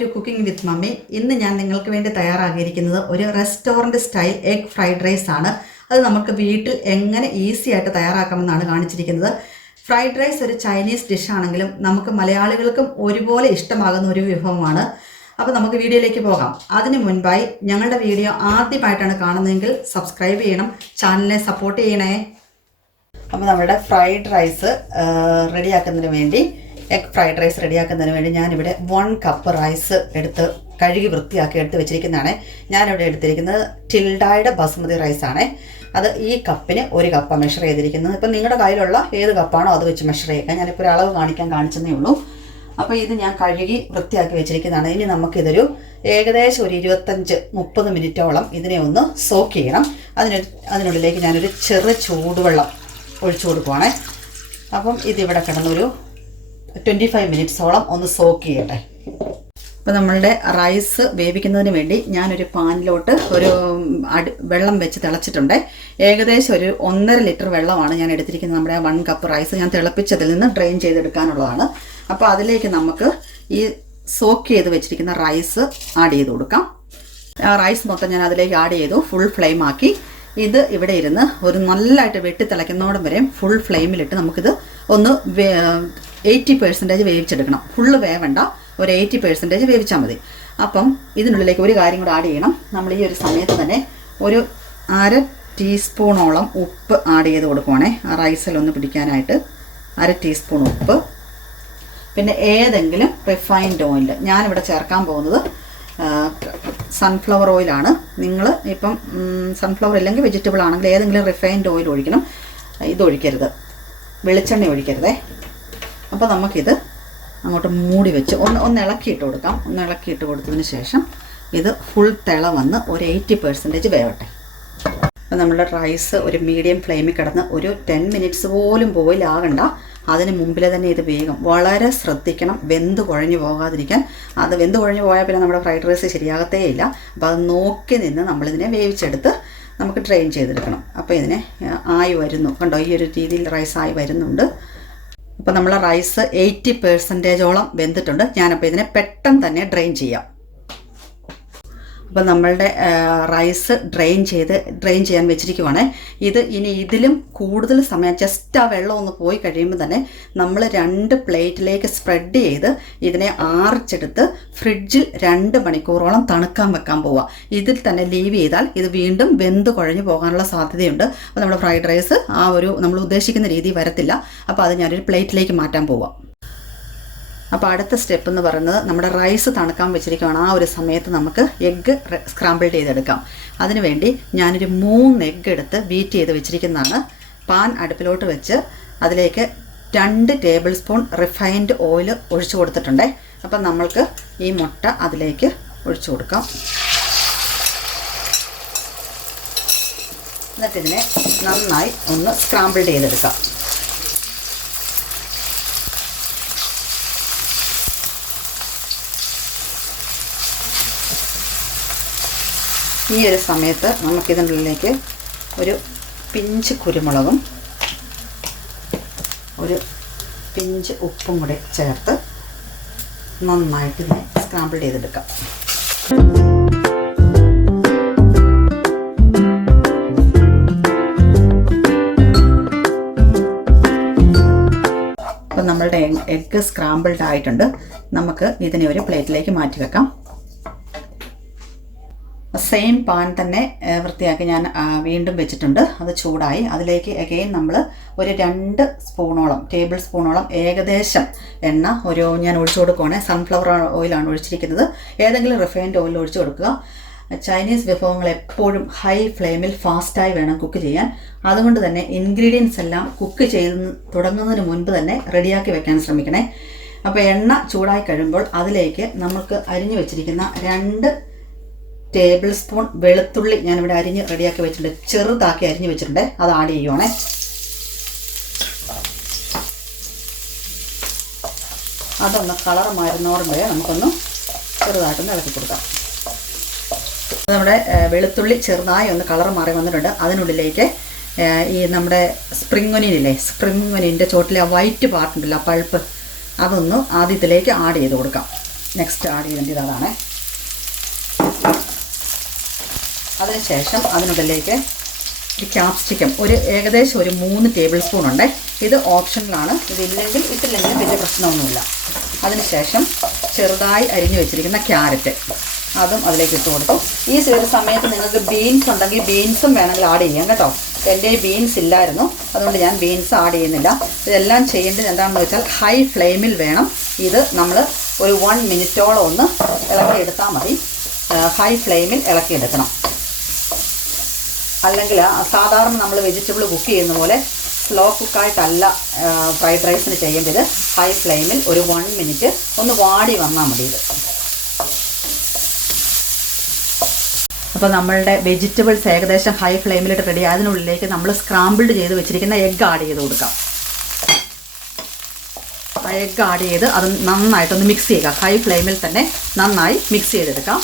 To cooking with mummy. ഇന്ന് ഞാൻ നിങ്ങൾക്ക് വേണ്ടി തയ്യാറാക്കിയിരിക്കുന്നത് ഒരു restaurant style egg fried rice ആണ്. അത് നമുക്ക് വീട്ടിൽ എങ്ങനെ ഈസി ആയിട്ട് തയ്യാറാക്കാമെന്നാണ് കാണിച്ചിരിക്കുന്നത്. ഫ്രൈഡ് റൈസ് ഒരു ചൈനീസ് ഡിഷാണെങ്കിലും നമുക്ക് മലയാളികൾക്കും ഒരുപോലെ ഇഷ്ടമാകുന്ന ഒരു വിഭവമാണ്. അപ്പോൾ നമുക്ക് വീഡിയോയിലേക്ക് പോകാം. അതിനു മുൻപായി ഞങ്ങളുടെ വീഡിയോ ആദ്യമായിട്ടാണ് കാണുന്നതെങ്കിൽ സബ്സ്ക്രൈബ് ചെയ്യണം, ചാനലിനെ സപ്പോർട്ട് ചെയ്യണേ. അപ്പോൾ നമ്മുടെ ഫ്രൈഡ് റൈസ് റെഡിയാക്കുന്നതിന് വേണ്ടി എഗ് ഫ്രൈഡ് റൈസ് റെഡിയാക്കുന്നതിന് വേണ്ടി ഞാനിവിടെ 1 കപ്പ് റൈസ് എടുത്ത് കഴുകി വൃത്തിയാക്കി എടുത്ത് വെച്ചിരിക്കുന്നതാണ്. ഞാനിവിടെ എടുത്തിരിക്കുന്നത് ടിൽഡയുടെ ബസ്മതി റൈസാണ്. അത് ഈ കപ്പിന് 1 കപ്പ് മെഷർ ചെയ്തിരിക്കുന്നത്. ഇപ്പം നിങ്ങളുടെ കയ്യിലുള്ള ഏത് കപ്പാണോ അത് വെച്ച് മെഷർ ചെയ്യുക. ഞാനിപ്പോൾ ഒരു അളവ് കാണിച്ചതേ ഉള്ളൂ. അപ്പോൾ ഇത് ഞാൻ കഴുകി വൃത്തിയാക്കി വെച്ചിരിക്കുന്നതാണ്. ഇനി നമുക്കിതൊരു ഏകദേശം ഒരു 25-30 മിനിറ്റോളം ഇതിനെ ഒന്ന് സോക്ക് ചെയ്യണം. അതിനുള്ളിലേക്ക് ഞാനൊരു ചെറു ചൂടുവെള്ളം ഒഴിച്ചു കൊടുക്കുവാണേ. അപ്പം ഇതിവിടെ കിടന്നൊരു 25 മിനിറ്റ്സോളം ഒന്ന് സോക്ക് ചെയ്യട്ടെ. അപ്പോൾ നമ്മളുടെ റൈസ് വേവിക്കുന്നതിന് വേണ്ടി ഞാനൊരു പാനിലോട്ട് വെള്ളം വെച്ച് തിളച്ചിട്ടുണ്ട്. ഏകദേശം ഒരു 1.5 ലിറ്റർ വെള്ളമാണ് ഞാൻ എടുത്തിരിക്കുന്നത്. നമ്മുടെ 1 കപ്പ് റൈസ് ഞാൻ തിളപ്പിച്ചതിൽ നിന്ന് ഡ്രെയിൻ ചെയ്തെടുക്കാനുള്ളതാണ്. അപ്പോൾ അതിലേക്ക് നമുക്ക് ഈ സോക്ക് ചെയ്ത് വെച്ചിരിക്കുന്ന റൈസ് ആഡ് ചെയ്ത് കൊടുക്കാം. ആ റൈസ് മൊത്തം ഞാൻ അതിലേക്ക് ആഡ് ചെയ്തു. ഫുൾ ഫ്ലെയിം ആക്കി ഇത് ഇവിടെ ഇരുന്ന് ഒരു നല്ലതായിട്ട് വെട്ടി തിളയ്ക്കുന്നതോടും വരെയും ഫുൾ ഫ്ലെയിമിലിട്ട് നമുക്കിത് ഒന്ന് 80% വേവിച്ചെടുക്കണം. ഫുള്ള് വേവണ്ട, ഒരു 80% വേവിച്ചാൽ മതി. അപ്പം ഇതിനുള്ളിലേക്ക് ഒരു കാര്യം കൂടെ ആഡ് ചെയ്യണം. നമ്മൾ ഈ ഒരു സമയത്ത് തന്നെ ഒരു 1/2 ടീസ്പൂണോളം ഉപ്പ് ആഡ് ചെയ്ത് കൊടുക്കുവാണേ. ആ റൈസിലൊന്ന് പിടിക്കാനായിട്ട് 1/2 ടീസ്പൂൺ ഉപ്പ്. പിന്നെ ഏതെങ്കിലും റിഫൈൻഡ് ഓയിൽ, ഞാനിവിടെ ചേർക്കാൻ പോകുന്നത് സൺഫ്ലവർ ഓയിലാണ്. നിങ്ങൾ ഇപ്പം സൺഫ്ലവർ ഇല്ലെങ്കിൽ വെജിറ്റബിൾ ആണെങ്കിൽ ഏതെങ്കിലും റിഫൈൻഡ് ഓയിൽ ഒഴിക്കണം. ഇതൊഴിക്കരുത്, വെളിച്ചെണ്ണ ഒഴിക്കരുതേ. അപ്പോൾ നമുക്കിത് അങ്ങോട്ട് മൂടി വെച്ച് ഒന്ന് ഇളക്കിയിട്ട് കൊടുക്കാം. ഒന്ന് ഇളക്കിയിട്ട് കൊടുത്തതിന് ശേഷം ഇത് ഫുൾ തിള വന്ന് ഒരു 80% വേവട്ടെ. അപ്പോൾ നമ്മുടെ റൈസ് ഒരു മീഡിയം ഫ്ലെയിമിൽ കിടന്ന് ഒരു 10 മിനിറ്റ്സ് പോലും ബോയിൽ ആകണ്ട. അതിന് മുമ്പിൽ തന്നെ ഇത് വേഗം വളരെ ശ്രദ്ധിക്കണം, വെന്ത് കുഴഞ്ഞു പോകാതിരിക്കാൻ. അത് വെന്ത് കുഴഞ്ഞു പോയാൽ പിന്നെ നമ്മുടെ ഫ്രൈഡ് റൈസ് ശരിയാകത്തേ ഇല്ല. അപ്പോൾ അത് നോക്കി നിന്ന് നമ്മളിതിനെ വേവിച്ചെടുത്ത് നമുക്ക് ഡ്രെയിൻ ചെയ്തെടുക്കണം. അപ്പോൾ ഇതിനെ ആയി വരുന്നു, കണ്ടോ, ഈ ഒരു രീതിയിൽ റൈസ് ആയി വരുന്നുണ്ട്. അപ്പോൾ നമ്മൾ റൈസ് 80%ഓളം വെന്തിട്ടുണ്ട്. ഞാനപ്പോൾ ഇതിനെ പെട്ടെന്ന് തന്നെ ഡ്രെയിൻ ചെയ്യാം. അപ്പോൾ നമ്മളുടെ റൈസ് ഡ്രെയിൻ ചെയ്യാൻ വെച്ചിരിക്കുവാണ്. ഇനി ഇതിലും കൂടുതൽ സമയം ജസ്റ്റ് ആ വെള്ളം ഒന്ന് പോയി കഴിയുമ്പോൾ തന്നെ നമ്മൾ 2 പ്ലേറ്റിലേക്ക് സ്പ്രെഡ് ചെയ്ത് ഇതിനെ ആറിച്ചെടുത്ത് ഫ്രിഡ്ജിൽ 2 മണിക്കൂറോളം തണുക്കാൻ വെക്കാൻ പോവുക. ഇതിൽ തന്നെ ലീവ് ചെയ്താൽ ഇത് വീണ്ടും വെന്ത് കുഴഞ്ഞു പോകാനുള്ള സാധ്യതയുണ്ട്. അപ്പോൾ നമ്മുടെ ഫ്രൈഡ് റൈസ് നമ്മൾ ഉദ്ദേശിക്കുന്ന രീതി വരത്തില്ല. അപ്പോൾ അത് ഞാനൊരു പ്ലേറ്റിലേക്ക് മാറ്റാൻ പോവാം. അപ്പോൾ അടുത്ത സ്റ്റെപ്പ് എന്ന് പറയുന്നത് നമ്മുടെ റൈസ് തണുക്കാൻ വെച്ചിരിക്കുകയാണ്. ആ ഒരു സമയത്ത് നമുക്ക് എഗ്ഗ് സ്ക്രാമ്പിൾ ചെയ്തെടുക്കാം. അതിനുവേണ്ടി ഞാനൊരു 3 എഗ്ഗ് എടുത്ത് ബീറ്റ് ചെയ്ത് വെച്ചിരിക്കുന്നതാണ്. പാൻ അടുപ്പിലോട്ട് വെച്ച് അതിലേക്ക് 2 ടേബിൾ സ്പൂൺ റിഫൈൻഡ് ഓയിൽ ഒഴിച്ചു കൊടുത്തിട്ടുണ്ട്. അപ്പം നമ്മൾക്ക് ഈ മുട്ട അതിലേക്ക് ഒഴിച്ചു കൊടുക്കാം. എന്നിട്ടിതിനെ നന്നായി ഒന്ന് സ്ക്രാമ്പിൾ ചെയ്തെടുക്കാം. ഈ ഒരു സമയത്ത് നമുക്കിതിനുള്ളിലേക്ക് ഒരു പിഞ്ച് കുരുമുളകും ഒരു പിഞ്ച് ഉപ്പും കൂടി ചേർത്ത് നന്നായിട്ട് ഇതിനെ സ്ക്രാമ്പിൾ ചെയ്തെടുക്കാം. അപ്പം നമ്മളുടെ എഗ്ഗ് സ്ക്രാമ്പിൾഡ് ആയിട്ടുണ്ട്. നമുക്ക് ഇതിനെ ഒരു പ്ലേറ്റിലേക്ക് മാറ്റി വെക്കാം. സെയിം പാൻ തന്നെ വൃത്തിയാക്കി ഞാൻ വീണ്ടും വെച്ചിട്ടുണ്ട്. അത് ചൂടായി. അതിലേക്ക് അഗെയിൻ നമ്മൾ ഒരു 2 ടേബിൾ സ്പൂണോളം ഏകദേശം എണ്ണ ഞാൻ ഒഴിച്ചു കൊടുക്കുവാണ്. സൺഫ്ലവർ ഓയിലാണ് ഒഴിച്ചിരിക്കുന്നത്. ഏതെങ്കിലും റിഫൈൻഡ് ഓയിൽ ഒഴിച്ചു കൊടുക്കുക. ചൈനീസ് വിഭവങ്ങൾ എപ്പോഴും ഹൈ ഫ്ലെയിമിൽ ഫാസ്റ്റായി വേണം കുക്ക് ചെയ്യാൻ. അതുകൊണ്ട് തന്നെ ഇൻഗ്രീഡിയൻസ് എല്ലാം കുക്ക് ചെയ്ത് തുടങ്ങുന്നതിന് മുൻപ് തന്നെ റെഡിയാക്കി വെക്കാൻ ശ്രമിക്കണേ. അപ്പോൾ എണ്ണ ചൂടായി കഴിയുമ്പോൾ അതിലേക്ക് നമുക്ക് അരിഞ്ഞു വെച്ചിരിക്കുന്ന 2 ടേബിൾ സ്പൂൺ വെളുത്തുള്ളി ഞാനിവിടെ അരിഞ്ഞ് റെഡിയാക്കി വെച്ചിട്ടുണ്ട്. ചെറുതാക്കി അരിഞ്ഞ് വെച്ചിട്ടുണ്ട്. അത് ആഡ് ചെയ്യുവാണേ. അതൊന്ന് കളർ മാറുന്നോടുമ്പോഴേ നമുക്കൊന്ന് ചെറുതായിട്ടൊന്ന് ഇളക്കി കൊടുക്കാം. നമ്മുടെ വെളുത്തുള്ളി ചെറുതായി ഒന്ന് കളർ മാറി വന്നിട്ടുണ്ട്. അതിനുള്ളിലേക്ക് ഈ നമ്മുടെ സ്പ്രിംഗ് ഒനിയനില്ലേ, സ്പ്രിംഗ് ഒനിയൻ്റെ ചോട്ടിലെ ആ വൈറ്റ് പാർട്ടുണ്ടല്ലോ, ആ പൾപ്പ്, അതൊന്ന് ആദ്യത്തിലേക്ക് ആഡ് ചെയ്ത് കൊടുക്കാം. നെക്സ്റ്റ് ആഡ് ചെയ്യേണ്ടത് അതാണ്. അതിനുശേഷം അതിനുള്ളിലേക്ക് ഒരു ക്യാപ്സിക്കം ഏകദേശം ഒരു 3 ടേബിൾ സ്പൂൺ ഉണ്ട്. ഇത് ഓപ്ഷനിലാണ്, ഇതില്ലെങ്കിൽ ഇട്ടില്ലെങ്കിലും വലിയ പ്രശ്നമൊന്നുമില്ല. അതിനുശേഷം ചെറുതായി അരിഞ്ഞു വെച്ചിരിക്കുന്ന ക്യാരറ്റ് അതും അതിലേക്ക് ഇട്ട് കൊടുത്തു. ഈ ഒരു സമയത്ത് നിങ്ങൾക്ക് ബീൻസ് ഉണ്ടെങ്കിൽ ബീൻസും വേണമെങ്കിൽ ആഡ് ചെയ്യാം കേട്ടോ. എൻ്റെ ബീൻസ് ഇല്ലായിരുന്നു, അതുകൊണ്ട് ഞാൻ ബീൻസ് ആഡ് ചെയ്യുന്നില്ല. ഇതെല്ലാം ചെയ്യേണ്ടത് എന്താണെന്ന് വെച്ചാൽ ഹൈ ഫ്ലെയിമിൽ വേണം ഇത് നമ്മൾ ഒരു 1 മിനിറ്റോളം ഒന്ന് ഇളക്കിയെടുത്താൽ മതി. ഹൈ ഫ്ലെയിമിൽ ഇളക്കിയെടുക്കണം. അല്ലെങ്കിൽ സാധാരണ നമ്മൾ വെജിറ്റബിൾ കുക്ക് ചെയ്യുന്ന പോലെ സ്ലോ കുക്കായിട്ടല്ല ഫ്രൈഡ് റൈസിന് ചെയ്യേണ്ടത്. ഹൈ ഫ്ലെയിമിൽ ഒരു 1 മിനിറ്റ് ഒന്ന് വാടി വന്നാൽ മതി ഇത്. അപ്പോൾ നമ്മളുടെ വെജിറ്റബിൾസ് ഏകദേശം ഹൈ ഫ്ലെയിമിലിട്ട് റെഡി. അതിനുള്ളിലേക്ക് നമ്മൾ സ്ക്രാമ്പിൾഡ് ചെയ്ത് വെച്ചിരിക്കുന്ന എഗ്ഗ് ആഡ് ചെയ്ത് കൊടുക്കാം. ആ എഗ്ഗ് ആഡ് ചെയ്ത് അത് നന്നായിട്ടൊന്ന് മിക്സ് ചെയ്യുക. ഹൈ ഫ്ലെയിമിൽ തന്നെ നന്നായി മിക്സ് ചെയ്തെടുക്കാം.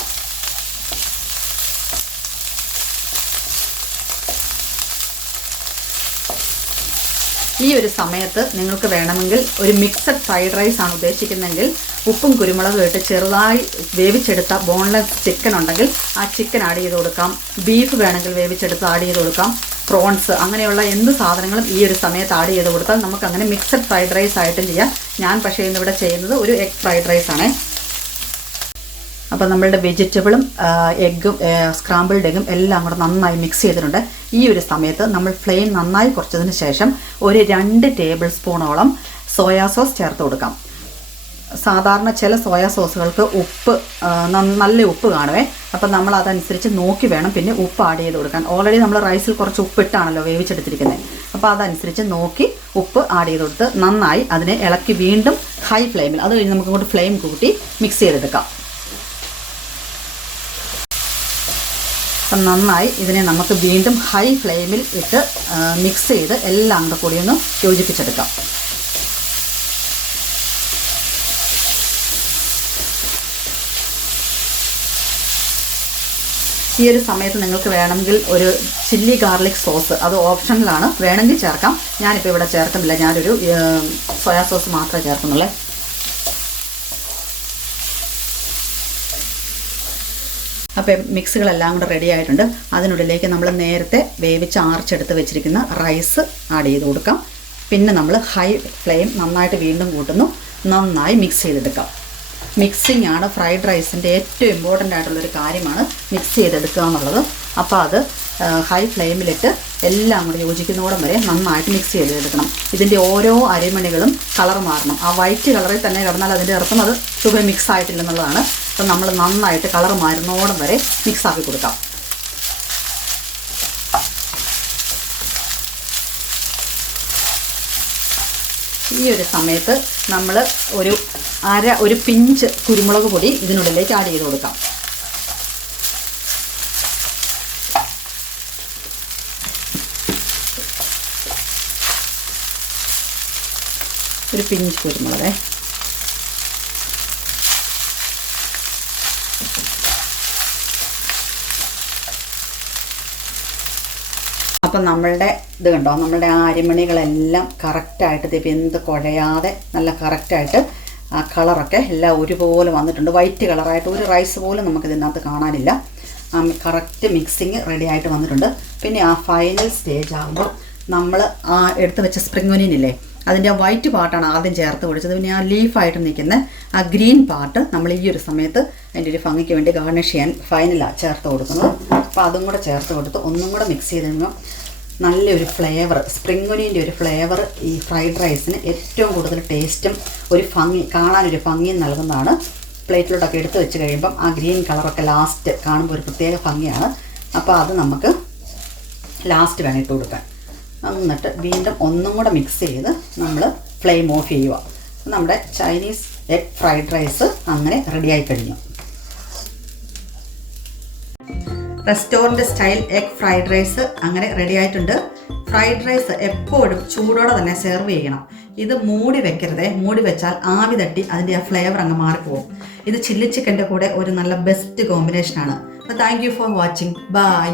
ഈ ഒരു സമയത്ത് നിങ്ങൾക്ക് വേണമെങ്കിൽ ഒരു മിക്സഡ് ഫ്രൈഡ് റൈസ് ആണ് ഉദ്ദേശിക്കുന്നതെങ്കിൽ ഉപ്പും കുരുമുളകും ഇട്ട് ചെറുതായി വേവിച്ചെടുത്ത ബോൺലെസ് ചിക്കൻ ഉണ്ടെങ്കിൽ ആ ചിക്കൻ ആഡ് ചെയ്ത് കൊടുക്കാം. ബീഫ് വേണമെങ്കിൽ വേവിച്ചെടുത്ത് ആഡ് ചെയ്ത് കൊടുക്കാം. പ്രോൺസ് അങ്ങനെയുള്ള എന്ത് സാധനങ്ങളും ഈ ഒരു സമയത്ത് ആഡ് ചെയ്ത് കൊടുത്താൽ നമുക്ക് അങ്ങനെ മിക്സഡ് ഫ്രൈഡ് റൈസ് ആയിട്ടും ചെയ്യാം. ഞാൻ പക്ഷേ ഇന്നിവിടെ ചെയ്യുന്നത് ഒരു എഗ് ഫ്രൈഡ് റൈസ് ആണ്. അപ്പോൾ നമ്മളുടെ വെജിറ്റബിളും എഗ്ഗും സ്ക്രാമ്പിൾഡ് എഗ്ഗും എല്ലാം കൂടെ നന്നായി മിക്സ് ചെയ്തിട്ടുണ്ട്. ഈ ഒരു സമയത്ത് നമ്മൾ ഫ്ലെയിം നന്നായി കുറച്ചതിന് ശേഷം ഒരു 2 ടേബിൾ സ്പൂണോളം സോയാ സോസ് ചേർത്ത് കൊടുക്കാം. സാധാരണ ചില സോയാ സോസുകൾക്ക് ഉപ്പ് നല്ല ഉപ്പ് കാണുമേ. അപ്പം നമ്മൾ അതനുസരിച്ച് നോക്കി വേണം പിന്നെ ഉപ്പ് ആഡ് ചെയ്ത് കൊടുക്കാൻ. ഓൾറെഡി നമ്മൾ റൈസിൽ കുറച്ച് ഉപ്പിട്ടാണല്ലോ വേവിച്ചെടുത്തിരിക്കുന്നത്. അപ്പോൾ അതനുസരിച്ച് നോക്കി ഉപ്പ് ആഡ് ചെയ്ത് കൊടുത്ത് നന്നായി അതിനെ ഇളക്കി വീണ്ടും ഹൈ ഫ്ലെയിമിൽ, അത് കഴിഞ്ഞ് നമുക്ക് ഇങ്ങോട്ട് ഫ്ലെയിം കൂട്ടി മിക്സ് ചെയ്തെടുക്കാം. അപ്പം നന്നായി ഇതിനെ നമുക്ക് വീണ്ടും ഹൈ ഫ്ലെയിമിൽ ഇട്ട് മിക്സ് ചെയ്ത് എല്ലാം കൂടി ഒന്ന് യോജിപ്പിച്ചെടുക്കാം. ഈ ഒരു സമയത്ത് നിങ്ങൾക്ക് വേണമെങ്കിൽ ഒരു ചില്ലി ഗാർലിക് സോസ്, അത് ഓപ്ഷനിലാണ്, വേണമെങ്കിൽ ചേർക്കാം. ഞാനിപ്പോൾ ഇവിടെ ചേർക്കുന്നില്ല, ഞാനൊരു സോയാ സോസ് മാത്രമേ ചേർക്കുന്നുള്ളൂ. അപ്പോൾ മിക്സുകളെല്ലാം കൂടെ റെഡി ആയിട്ടുണ്ട്. അതിനുള്ളിലേക്ക് നമ്മൾ നേരത്തെ വേവിച്ച് ആർച്ചെടുത്ത് വെച്ചിരിക്കുന്ന റൈസ് ആഡ് ചെയ്ത് കൊടുക്കാം. പിന്നെ നമ്മൾ ഹൈ ഫ്ലെയിം നന്നായിട്ട് വീണ്ടും കൂട്ടുന്നു. നന്നായി മിക്സ് ചെയ്തെടുക്കാം. മിക്സിംഗ് ആണ് ഫ്രൈഡ് റൈസിൻ്റെ ഏറ്റവും ഇമ്പോർട്ടൻ്റ് ആയിട്ടുള്ളൊരു കാര്യമാണ്, മിക്സ് ചെയ്തെടുക്കുക എന്നുള്ളത്. അപ്പോൾ അത് ഹൈ ഫ്ലെയിമിലിട്ട് എല്ലാം കൂടെ യോജിക്കുന്നതോടെ വരെ നന്നായിട്ട് മിക്സ് ചെയ്തെടുക്കണം. ഇതിൻ്റെ ഓരോ അരിമണികളും കളർ മാറണം. ആ വൈറ്റ് കളറിൽ തന്നെ കിടന്നാൽ അതിൻ്റെ അർത്ഥം അത് സുഖം മിക്സ് ആയിട്ടില്ലെന്നുള്ളതാണ്. അപ്പം നമ്മൾ നന്നായിട്ട് കളർ മാറുന്നോടം വരെ മിക്സാക്കി കൊടുക്കാം. ഈ ഒരു സമയത്ത് നമ്മൾ ഒരു പിഞ്ച് കുരുമുളക് പൊടി ഇതിനുള്ളിലേക്ക് ആഡ് ചെയ്ത് കൊടുക്കാം. ഒരു പിഞ്ച് കുരുമുളക്. അപ്പം നമ്മളുടെ ഇത് കണ്ടോ, നമ്മളുടെ ആ അരിമണികളെല്ലാം കറക്റ്റായിട്ട് വെന്ത് കുഴയാതെ നല്ല കറക്റ്റായിട്ട് ആ കളറൊക്കെ എല്ലാം ഒരുപോലെ വന്നിട്ടുണ്ട്. വൈറ്റ് കളറായിട്ട് ഒരു റൈസ് പോലും നമുക്ക് ഇതിനകത്ത് കാണാനില്ല. കറക്റ്റ് മിക്സിങ് റെഡി ആയിട്ട് വന്നിട്ടുണ്ട്. പിന്നെ ആ ഫൈനൽ സ്റ്റേജ് ആകുമ്പോൾ നമ്മൾ ആ എടുത്ത് വെച്ച സ്പ്രിംഗ് ഒനിയൻ ഇല്ലേ, അതിൻ്റെ വൈറ്റ് പാർട്ടാണ് ആദ്യം ചേർത്ത് പൊടിച്ചത്. പിന്നെ ആ ലീഫായിട്ട് നിൽക്കുന്ന ആ ഗ്രീൻ പാർട്ട് നമ്മൾ ഈ ഒരു സമയത്ത് അതിൻ്റെ ഒരു ഭംഗിക്ക് വേണ്ടി ഗാർണിഷ് ചെയ്യാൻ ഫൈനലാണ് ചേർത്ത് കൊടുക്കുന്നത്. അപ്പോൾ അതും കൂടെ ചേർത്ത് കൊടുത്ത് ഒന്നും കൂടെ മിക്സ് ചെയ്ത് കഴിയുമ്പോൾ നല്ലൊരു ഫ്ലേവർ, സ്പ്രിംഗ് ഒനിയൻ്റെ ഒരു ഫ്ലേവർ ഈ ഫ്രൈഡ് റൈസിന് ഏറ്റവും കൂടുതൽ ടേസ്റ്റും ഒരു ഭംഗി, കാണാനൊരു ഭംഗിയും നൽകുന്നതാണ്. പ്ലേറ്റിലോട്ടൊക്കെ എടുത്ത് വെച്ച് കഴിയുമ്പം ആ ഗ്രീൻ കളറൊക്കെ ലാസ്റ്റ് കാണുമ്പോൾ ഒരു പ്രത്യേക ഭംഗിയാണ്. അപ്പോൾ അത് നമുക്ക് ലാസ്റ്റ് വേണം ഇട്ട് കൊടുക്കാൻ. എന്നിട്ട് വീണ്ടും ഒന്നും കൂടെ മിക്സ് ചെയ്ത് നമ്മൾ ഫ്ലെയിം ഓഫ് ചെയ്യുക. നമ്മുടെ ചൈനീസ് എഗ് ഫ്രൈഡ് റൈസ് അങ്ങനെ റെഡിയായി കഴിഞ്ഞു. Restaurant style egg fried rice അങ്ങനെ റെഡി ആയിട്ടുണ്ട്. ഫ്രൈഡ് റൈസ് എപ്പോഴും ചൂടോടെ തന്നെ സെർവ് ചെയ്യണം. ഇത് മൂടി വെക്കരുതേ, മൂടി വെച്ചാൽ ആവി തട്ടി അതിൻ്റെ ആ ഫ്ലേവർ അങ്ങ് മാറിപ്പോകും. ഇത് ചില്ലി ചിക്കൻ്റെ കൂടെ ഒരു നല്ല ബെസ്റ്റ് കോമ്പിനേഷനാണ്. അപ്പോൾ thank you for watching. By.